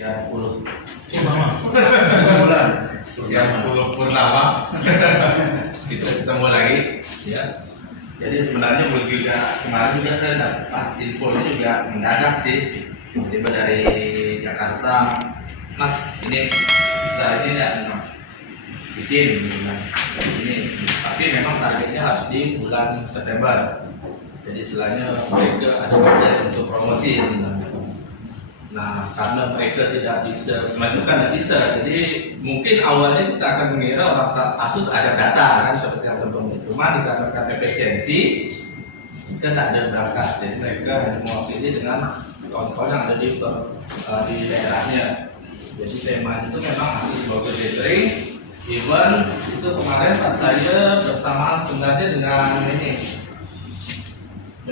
sekian puluh bulan, sekian puluh purnama kita ketemu lagi ya. Jadi sebenarnya juga kemarin juga saya dapat infonya juga mendadak sih, tiba dari Jakarta, Mas ini bisa ini enggak bikin ini, tapi memang targetnya harus di bulan September. Jadi istilahnya mereka ada budget untuk promosi sebenarnya. Nah, karena mereka tidak bisa, semacam tidak bisa, jadi mungkin awalnya kita akan mengira orang Asus ada data kan seperti yang sebelumnya. Cuma dikarenakan efisiensi, kita tidak ada berangkat, jadi mereka hanya mewakili dengan kawan-kawan yang ada di daerahnya. Jadi tema itu memang Asus Burger Gathering. Even itu kemarin pas saya bersamaan sebenarnya dengan ini,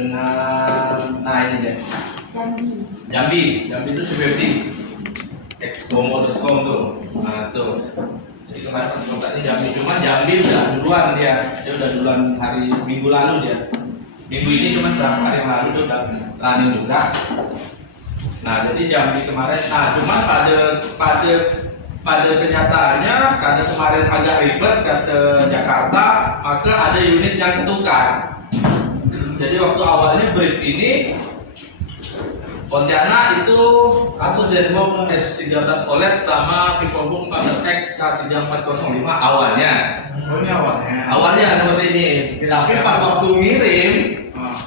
nah ini deh. Jambi itu Subebdi expomo.com tuh. Nah tuh. Jadi kemarin pas kontaknya Jambi, cuma Jambi udah duluan dia udah duluan hari minggu lalu dia. Minggu ini cuma berapa hari yang lalu dia udah running juga. Nah jadi Jambi kemarin, cuma pada kenyataannya karena kemarin agak ribet kata Jakarta, maka ada unit yang ketukar. Jadi waktu awalnya brief ini Pontianak itu Asus ZenBook S13 OLED sama VivoBook 14X K3405 awalnya. Oh ini awalnya. Awalnya seperti ini. Tapi pas waktu ngirim,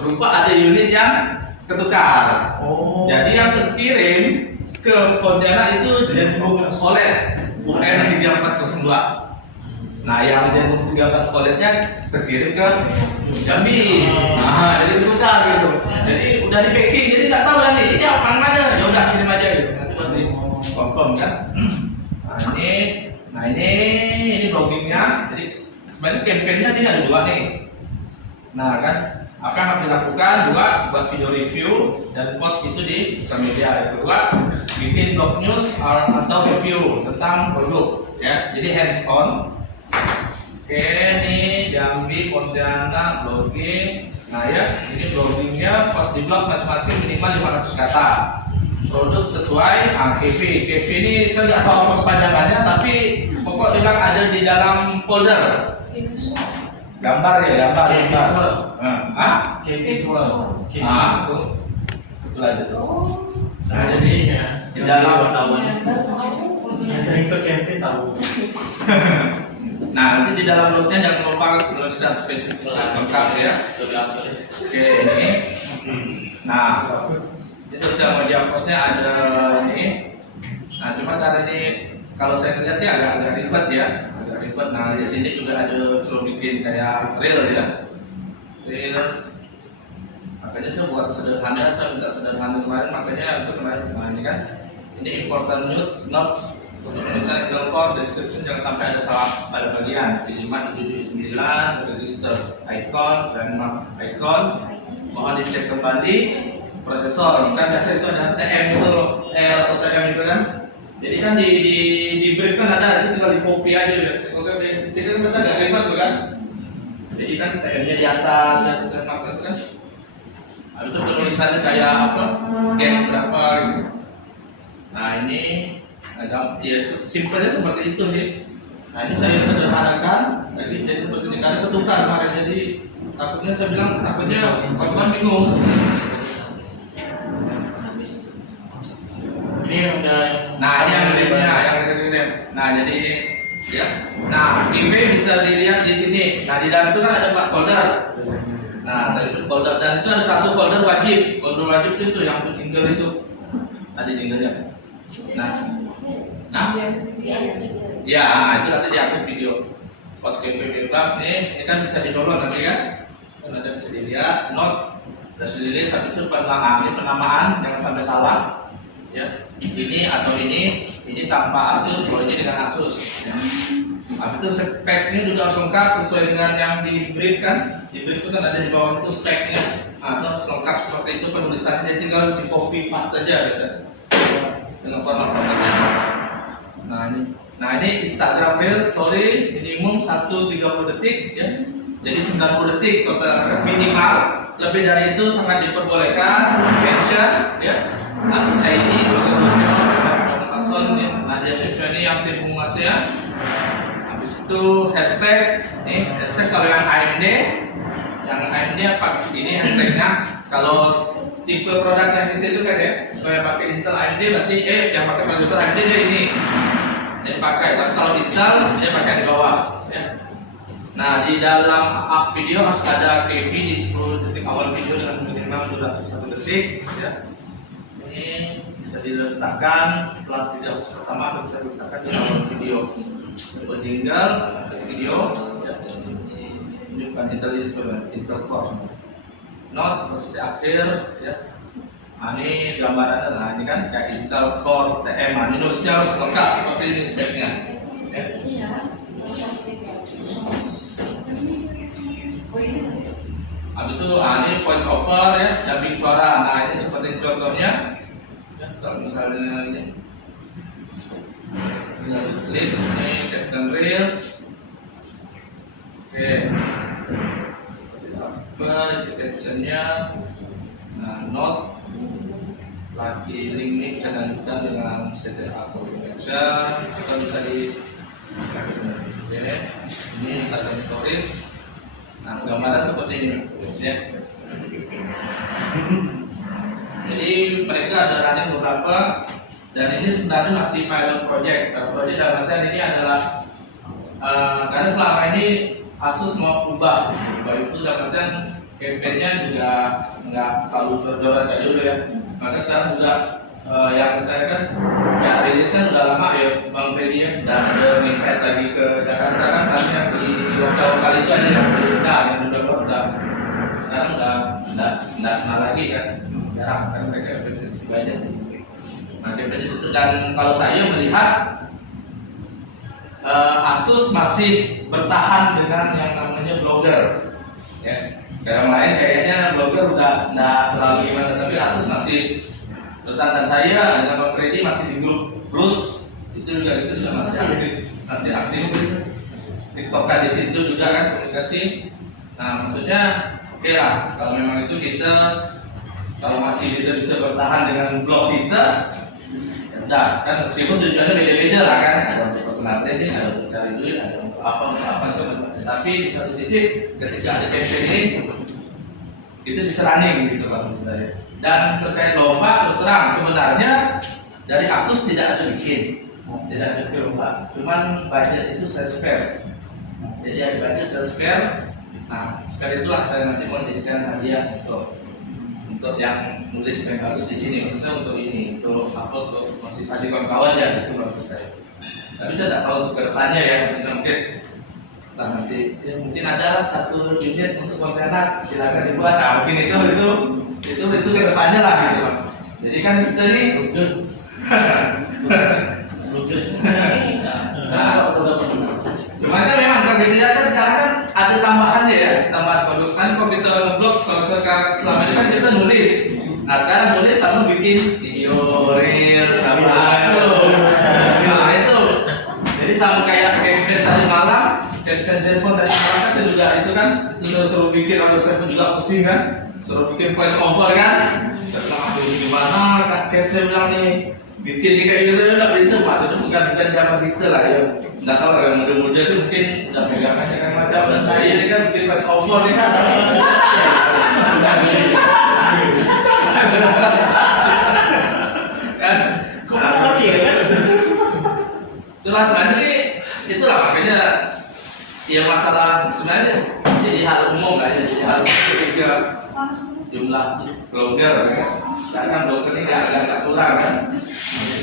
rupa ada unit yang ketukar. Oh. Jadi yang terkirim ke Pontianak itu ZenBook OLED UN3402. Nah yang ZenBook 13 OLED-nya terkirim ke Jambi. Nah jadi ketukar gitu. Jadi udah di packing, jadi nggak tahu kan ini yang mana. Ya udah kirim aja gitu. Nanti buat di confirm kan. Nah ini bloggingnya. Jadi sebenarnya campaign-nya ini ada dua nih. Nah kan apa yang harus dilakukan? Dua, buat video review dan post itu di sosial media. Yang kedua, bikin blog news atau review tentang produk ya. Jadi hands on. Oke, ini Jambi, Pontianak, blogging. Nah ya, ini bloggingnya post di blog masing-masing minimal 500 kata. Produk sesuai KV. KV ini saya nggak tahu apa kepanjangannya, tapi pokok memang ada di dalam folder. Gambar ya, gambar. Visual. Itu ada tuh. Nah jadi di dalam Yang sering ke campaign tahu. Nah nanti di dalam blognya jangan lupa tuliskan spesifikasi lengkap ya. Oke ini. Nah di sosial media postnya ada ini. Nah cuma karena ini kalau saya lihat sih agak ribet ya, agak ribet. Nah di sini juga ada suruh bikin kayak reel ya, reels. Makanya saya buat sederhana, saya minta sederhana kemarin. Makanya untuk kemarin ini kan ini important notes. Untuk mencari telepon, description jangan sampai ada salah pada bagian di 5, 7, 9, register icon, landmark icon. Mohon dicek kembali prosesor. Kan biasa itu ada TM itu loh, atau TM itu kan. Jadi kan di brief kan ada, itu tinggal di copy aja biasanya. Oke, itu kan biasa agak ribet tuh kan. Jadi kan TM-nya di atas dan landmark itu kan. Itu penulisannya kayak apa? Gen berapa gitu. Nah ini ya simpelnya seperti itu sih. Nah ini saya sederhanakan, jadi seperti ini kan ketukar kemarin. Jadi takutnya saya bilang takutnya korban bingung. Ini udah. Nah ini yang ini. Nah jadi ya. Nah PV bisa dilihat di sini. Nah di dalam itu kan ada 4 folder. Nah dari folder dan itu ada satu folder wajib. Folder wajib itu yang untuk jingle itu ada jinglenya. Nah, ya itu nanti diupload video. Post KP bebas nih, ini kan bisa di download nanti kan. Nanti bisa dilihat, note, dan dilihat habis itu penamaan, jangan sampai salah. Ya, ini atau ini tanpa Asus, kalau ini dengan Asus. Ya. Habis itu speknya juga harus lengkap sesuai dengan yang di brief kan. Di brief itu kan ada di bawah itu speknya, atau lengkap seperti itu penulisannya, tinggal di copy paste saja biasa. Dengan format-formatnya. Nah ini Instagram Reel Story minimum 130 detik ya. Jadi 90 detik total minimal. Lebih dari itu sangat diperbolehkan. Mention ya. Asus ID nanti pengumumannya. Habis itu hashtag, nih hashtag kalau yang AMD pakai sini hashtagnya. Kalau tipe produk yang itu kan ya, kalau yang pakai Intel AMD berarti yang pakai prosesor AMD dia ini pakai. Tapi kalau Intel dia pakai di bawah. Ya. Nah di dalam up video harus ada KV di 10 detik awal video dengan minimal durasi 1 detik. Ya. Ini bisa diletakkan setelah 3 usaha pertama atau bisa diletakkan di awal video. Tinggal video ya, ini bukan Intel Core. Not posisi akhir ya. Nah, ini gambarannya. Nah ini kan kayak Intel Core TM. Nah, ini nulisnya harus lengkap seperti ini speknya. Ya. Habis itu ini voice over ya, dubbing suara. Nah ini seperti contohnya. Ya, kalau misalnya ini tinggal klik ini caption reels. Oke. Apa isi captionnya? Nah, note lagi link ini bisa dilanjutkan dengan CTA atau caption. Kita bisa di ini Instagram Stories. Nah, gambaran seperti ini ya. Jadi mereka ada running beberapa, dan ini sebenarnya masih pilot project. Pilot project dalam artian ini adalah karena selama ini Asus mau ubah itu dalam artian campaign-nya juga nggak terlalu jor-joran kayak dulu ya. Maka sekarang juga yang saya kan ya rilis kan udah lama ya Bang Freddy ya, dan ada invite lagi ke Jakarta kan, yang di lokal itu aja yang udah sekarang nggak kenal lagi kan, jarang kan mereka presentasi banyak. Nah dari situ, dan kalau saya melihat Asus masih bertahan dengan yang namanya blogger ya. Yang lain kayaknya blogger udah nggak terlalu gimana, tapi Asus masih bertahan. Dan saya dengan Bang Freddy masih di grup Plus, itu juga masih aktif TikTokan di situ juga kan, komunikasi. Nah maksudnya oke lah, kalau memang itu kita kalau masih bisa bertahan dengan blog kita, nah, kan meskipun tujuannya beda-beda lah kan, ada untuk personal branding, ada untuk cari duit, ada untuk apa tapi di satu sisi ketika ada campaign ini itu bisa running gitu lah maksud saya. Dan terkait lomba, terus terang sebenarnya dari Asus tidak ada bikin lomba, cuman budget itu saya spare. Jadi ada budget saya spare. Nah spare itulah saya nanti mau jadikan hadiah untuk yang nulis yang bagus di sini, maksudnya untuk ini, untuk motivasi kawan-kawan ya, itu maksud saya. Tapi saya tidak tahu untuk kedepannya ya, maksudnya nanti ya, mungkin ada satu unit untuk kontener, silakan dibuat. Nah mungkin itu kedepannya lah gitu. Jadi kan kita ini nah, cuma kan memang kalau kita kan sekarang kan ada tambahannya ya, tambahan produk kan. Kalau kita ngeblog, kalau selama ini kan kita nulis. Nah sekarang nulis sama bikin video reels sama itu. Nah itu. Jadi sama kayak campaign tadi malam, campaign telepon tadi malam kan saya juga itu kan itu suruh bikin, atau saya juga pusing kan, suruh bikin voice over kan. Setelah gimana kan saya bilang nih bikin kayak gitu, saya nggak bisa, maksudnya bukan zaman kita lah ya. Nggak tahu kalau muda-muda sih mungkin udah pegangannya kan macam, dan saya ini kan bikin voice over nih kan. Itulah sebenarnya sih, itulah makanya ya masalah sebenarnya jadi hal umum lah ya, jadi hal ketika jumlah blogger ya. Karena blogger ini agak kurang kan.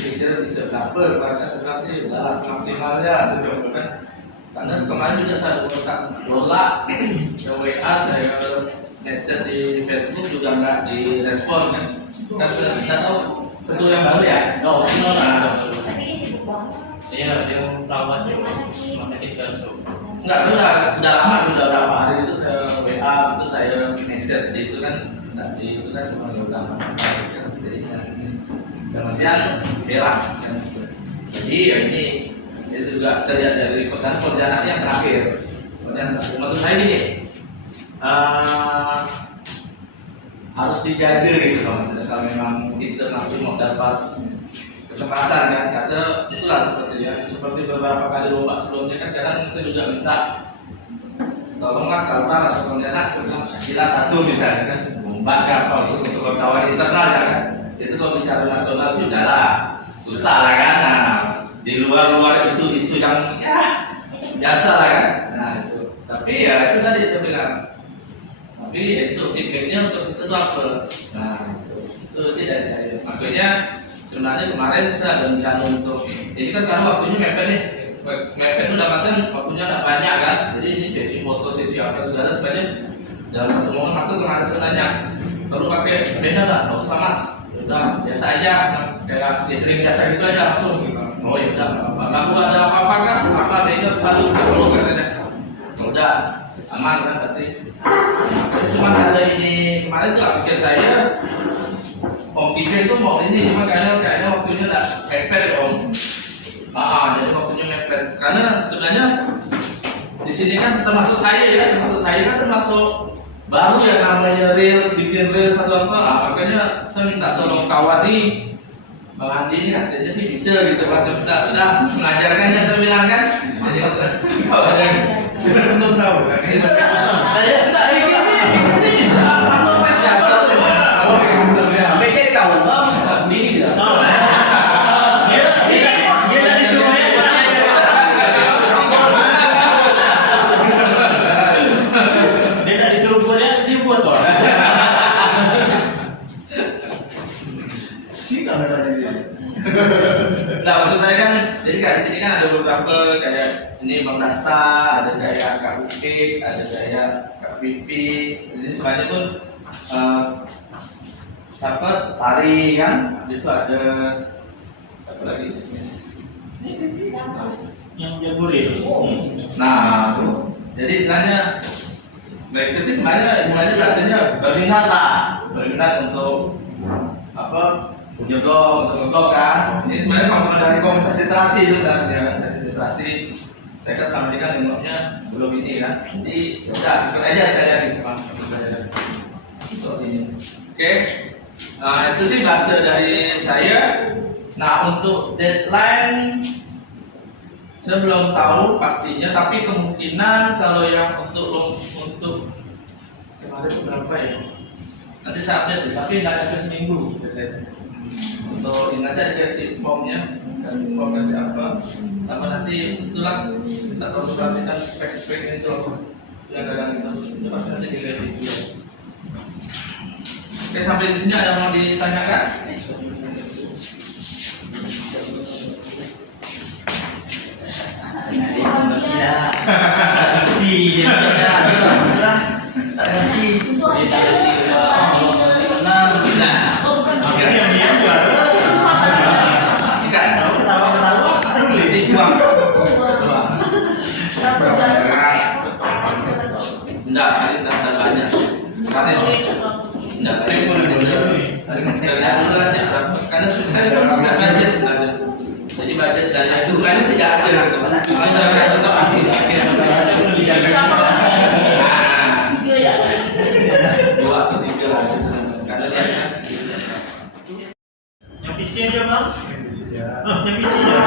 Jadi bisa berapa, karena sebenarnya sih udah maksimalnya sejauh kan. Karena kemarin juga saya kontak bola, ke WA, saya message di Facebook juga nggak direspon kan. Kan sudah tahu ketua yang baru ya? Oh, ini lah. Iya, dia perawat ya, rumah sakit Garso. Enggak, sudah lama, sudah berapa hari itu saya WA, itu saya message itu kan, itu kan cuma utama. Jadi kemudian berak. Jadi ya ini itu juga saya lihat dari perjalanan yang terakhir. Maksud saya gini, harus dijaga gitu kalau misalnya kalau memang kita masih mau dapat kesempatan kan, kata itulah seperti beberapa kali lomba sebelumnya kan kadang saya juga minta tolonglah Kalbar atau Pontianak sila satu misalnya kan, lomba kan khusus untuk kawan internal ya kan, itu kalau bicara nasional sih udahlah susah lah kan, nah di luar isu-isu yang ya biasa lah kan, nah itu tapi ya itu tadi saya bilang, tapi ya itu feedbacknya untuk itu apa, nah itu sih dari saya, makanya sebenarnya kemarin saya ada rencana untuk ini kan sekarang waktunya mepet nih, mepet itu dalam artian waktunya nggak banyak kan, jadi ini sesi foto, sesi apa segala sebenarnya dalam satu momen waktu kemarin saya tanya, perlu pakai beda nggak? Nggak usah mas, udah biasa aja, kayak catering biasa itu aja langsung. Oh ya udah, aku ada apa-apa kan? Apa beda selalu perlu katanya. Udah aman kan berarti. Makanya cuma ada ini kemarin tuh pikir saya. Om pikir tuh mau ini cuma kayaknya waktunya nggak mepet ya Om. Jadi waktunya mepet. Karena sebenarnya di sini kan termasuk saya kan termasuk baru ya namanya reels, bikin reels atau apa. Makanya saya minta tolong kawan nih, Bang Andi ini katanya sih bisa gitu Mas. Udah mengajarkan ya saya bilang kan. Jadi kawan yang belum tahu kan? saya pikir sih bisa masuk jasa. Oh iya betul ya. Biasanya di kawan bang, ini tidak. Dia tadi semuanya dia tadi suruh buatnya dia buat toh. Sih nggak ada dia. Nah maksud saya kan, jadi kayak di sini kan ada beberapa kayak ini Bang Dasta, ada kayak Kak Upik, ada kayak Kak Pipi, jadi semuanya pun siapa tari kan, habis itu ada apa lagi di sini? Ini sih yang jago real. Nah tuh, jadi istilahnya mereka sih sebenarnya rasanya berminat untuk apa? Jodoh untuk ngedok kan. Ini sebenarnya kalau dari komunitas literasi sebenarnya, dari literasi saya kan sama dia kan nengoknya belum ini kan. Jadi udah ikut aja sekalian gitu Bang. Untuk ini. Oke. Nah, itu sih bahasa dari saya. Nah, untuk deadline saya belum tahu pastinya, tapi kemungkinan kalau yang untuk kemarin itu berapa ya? Nanti saya update sih, tapi nggak ada seminggu deadline. Untuk ini aja dikasih formnya, kasih form kasih apa, sama nanti itulah kita tahu perhatikan spek-spek itu yang kadang itu pasti nanti direvisi ya. Oke, sampai di sini ada yang mau ditanyakan? Enggak, hari tidak banyak. Karena saya sudah budget sebenarnya. Jadi budget dari itu sebenarnya tidak ada gitu. Saya sama dua atau tiga lah. Karena Yang visi aja bang. Yang visi ya.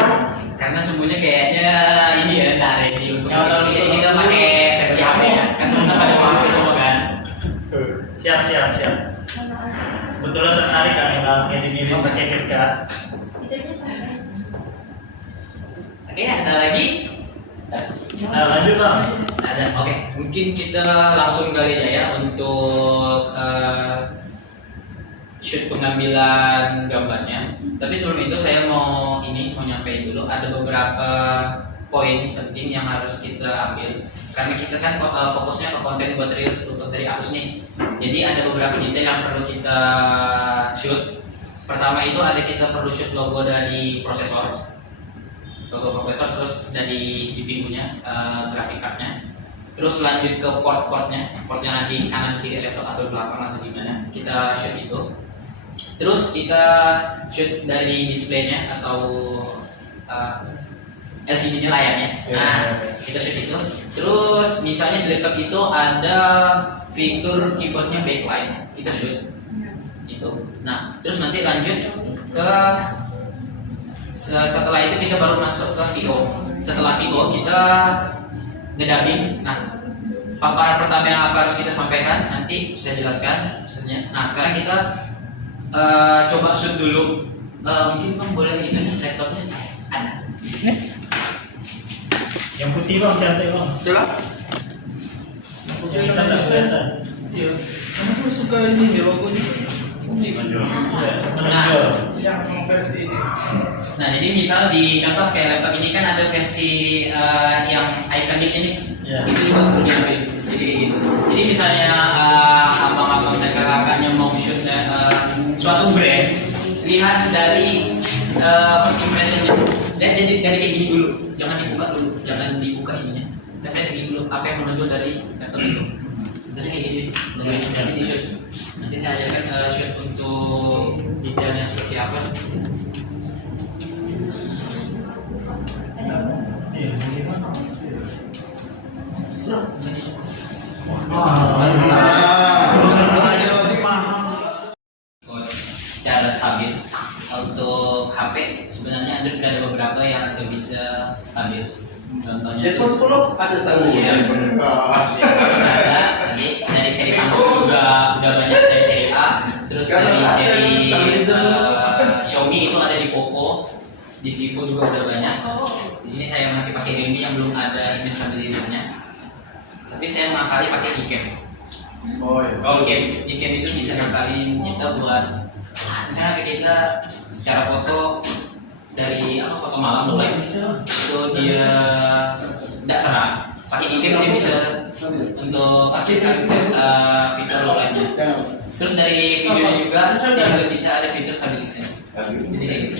Karena semuanya kayaknya ini ya dari ini untuk kita pakai versi HP kan. Kan semua pada HP semua kan. Siap. Kebetulan tertarik kan yang dalam ini pakai Kepka. Oke, ada lagi? Nah lanjut bang. Ada. Oke, mungkin kita langsung kali aja ya untuk shoot pengambilan gambarnya. Tapi sebelum itu saya mau nyampein dulu ada beberapa poin penting yang harus kita ambil karena kita kan fokusnya ke konten buat reels untuk dari Asus nih. Jadi ada beberapa detail yang perlu kita shoot. Pertama itu kita perlu shoot logo dari prosesor, terus dari GPU-nya, graphic card-nya. Terus lanjut ke port-portnya, port yang nanti kanan kiri laptop atau belakang atau gimana, kita shoot itu. Terus kita shoot dari displaynya atau LCD-nya layarnya. Nah, kita shoot itu. Terus misalnya di laptop itu ada fitur keyboardnya backlight, kita shoot itu. Nah, terus nanti lanjut ke Setelah itu kita baru masuk ke VO. Setelah VO kita ngedubbing. Nah, paparan pertama yang apa harus kita sampaikan nanti saya jelaskan maksudnya. Nah, sekarang kita coba shoot dulu. Mungkin Bang boleh itu nih laptopnya ada. Yang putih Bang, cantik Bang. Coba. Yang hitam nggak kelihatan. Iya. Kamu tuh suka ini ya logonya. Menonjol. Yang versi ini. Nah, jadi misal di contoh kayak laptop ini kan ada versi yang ikonik ini, Ya. itu juga perlu diambil. Jadi kayak gitu. Jadi misalnya abang-abang dan kakak-kakaknya mau shoot suatu brand, lihat dari first impressionnya. Lihat jadi dari kayak gini dulu, jangan dibuka ininya. Tapi lihat kayak gini dulu, apa yang menonjol dari laptop itu. Jadi kayak gini, nanti di shoot. Nanti saya ajarkan shoot untuk detailnya seperti apa. Secara stabil untuk HP sebenarnya ada beberapa yang udah bisa stabil. Contohnya Pro ada stabil. Iya. Ada dari seri Samsung juga udah banyak, dari seri A, terus dari seri Xiaomi itu ada di Poco, di Vivo juga udah banyak. Di sini saya masih pakai Realme yang belum ada image stabilizer-nya. Tapi saya mengakali pakai Gcam. Oh iya. Gcam itu bisa ngakalin kita buat misalnya HP kita secara foto dari foto malam mulai itu dia tidak terang. Pakai Gcam dia bisa untuk aktifkan fitur low light-nya. Terus dari videonya juga dia juga bisa ada fitur stabilisasi. Jadi kayak gitu.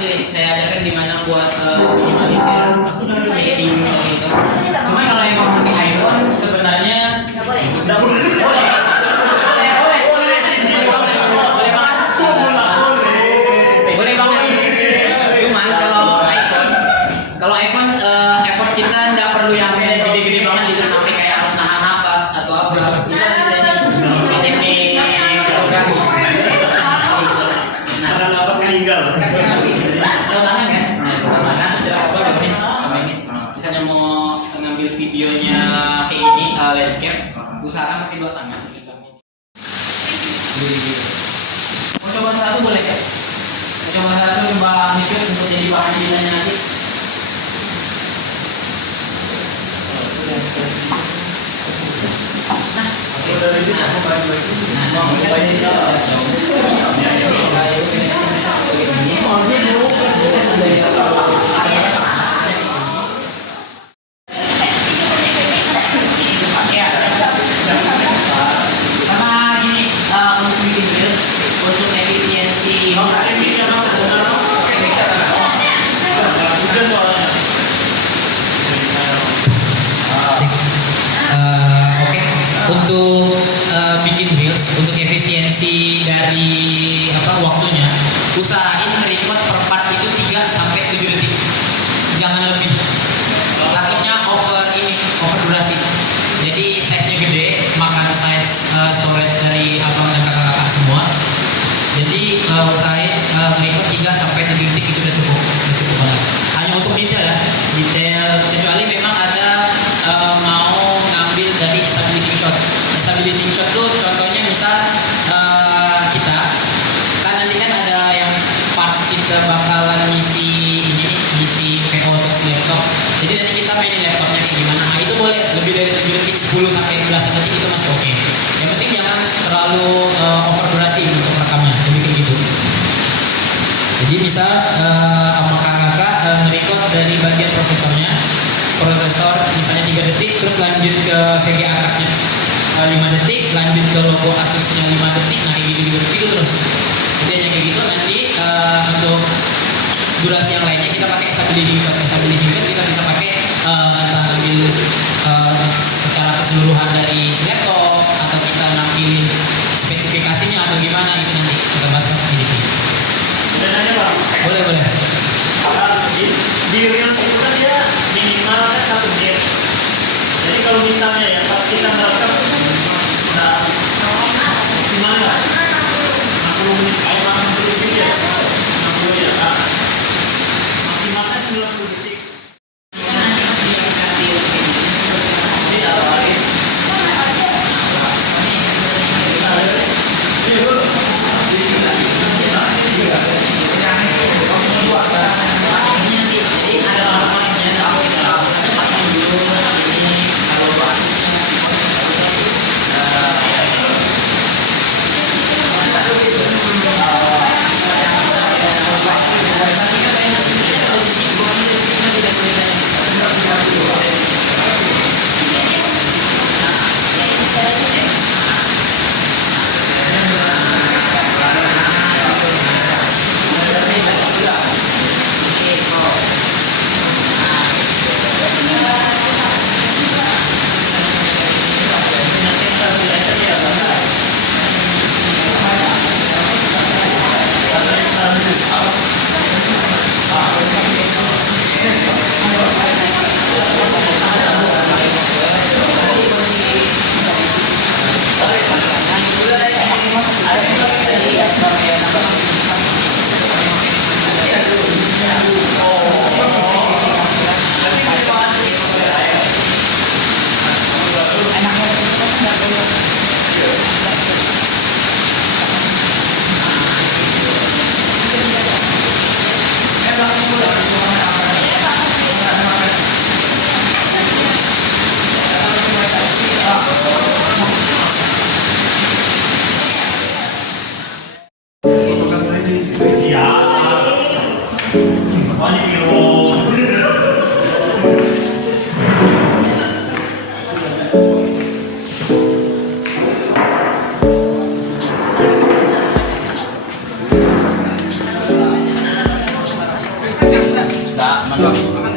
Jadi saya ajarkan gimana buat minimalisir shadingnya gitu. Cuma kalau emang pakai iPhone sebenarnya Nggak boleh. Boleh banget. Cuman kalau iPhone effort kita nggak perlu yang gede-gede banget gitu sampai kayak harus nahan napas atau apa. Bisa di teknik fotografi. Karena napas meninggal. Sama tangan kan? Sama tangan secara apa nih? Sama ini. Misalnya mau ngambil videonya kayak ini landscape, usahakan pakai dua tangan. Mau coba satu boleh ya? Mau coba satu coba nge-shoot untuk jadi bahan videonya nanti. Nah, oke. Sama gini untuk bikin reels untuk efisiensi Oke, untuk bikin reels untuk efisiensi dari waktunya, usahain record per part itu 3 sampai 7 detik, jangan lebih. Takutnya over durasi. Jadi size-nya gede, makan size storage dari abang dan kakak-kakak semua. Jadi usahain record 3 sampai 7 detik itu udah cukup banget. Hanya untuk detail ya, kecuali memang ada mau ngambil dari establishing shot. Establishing shot tuh contohnya misal kita kan nanti kan ada yang part kita bakalan ngisi VO untuk si laptop. Jadi nanti kita mainin laptopnya kayak gimana. Nah itu boleh lebih dari 7 detik, 10 sampai 11 detik itu masih oke. Yang penting jangan terlalu over durasi untuk rekamnya, jadi kayak gitu. Jadi bisa sama kakak nge-record dari bagian prosesornya. Prosesor misalnya 3 detik, terus lanjut ke VGA card-nya 5 detik, lanjut ke logo Asusnya 5 detik, nah kayak gitu terus. Jadi hanya kayak gitu. Nanti untuk durasi yang lainnya kita pakai stabilizing shot. Stabilizing shot kita bisa pakai entah ambil secara keseluruhan dari si laptop atau kita nampilin spesifikasinya atau gimana, itu nanti kita bahas pas ini. kalau misalnya ya pas kita merekam udah maksimalnya 60 menit, 60 detik ya, 60 ya, nah, maksimalnya 90 detik. Ini kan nanti masih di aplikasi ini. Jadi awalnya siap. Pokoknya video. Enggak,